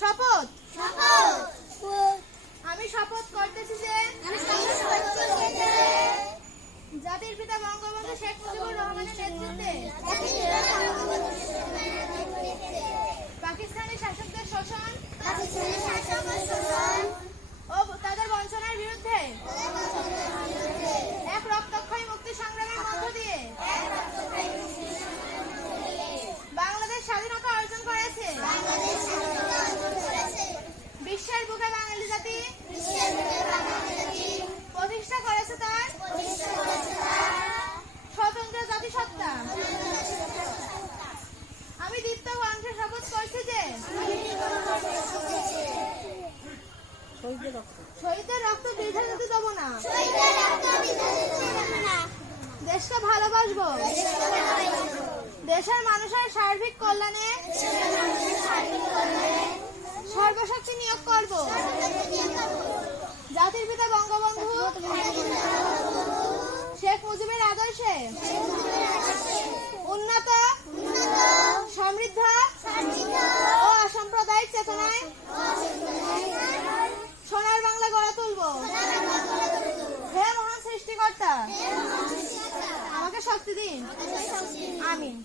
শপথ আমি শপথ করতেছি যে জাতির পিতা বঙ্গবন্ধু শেখ মুজিবুর রহমানের নেতৃত্বে পাকিস্তানি শাসকদের শোষণ ও তাদের বঞ্চনার বিরুদ্ধে এক রক্তক্ষয়ী মুক্তি সংগ্রামের মধ্য দিয়ে বাংলাদেশ স্বাধীনতা অর্জন করেছে। বিশ্বের বুকে বাঙালি জাতি প্রতিষ্ঠা করেছে তার স্বতন্ত্র জাতিসত্তা। আমি দীপ্ত কণ্ঠে শপথ করছি যে শহীদদের রক্ত বৃথা যেতে দেব না। দেশকে ভালোবাসবো। দেশের মানুষের সার্বিক কল্যাণে সর্বশক্তি নিয়োগ করব। জাতির পিতা বঙ্গবন্ধু শেখ মুজিবের আদর্শে উন্নত সমৃদ্ধ ও অসাম্প্রদায়িক চেতনায় সোনার বাংলা গড়ে তুলব। হে মহান সৃষ্টিকর্তা, আমাকে শক্তি দিন। আমিন।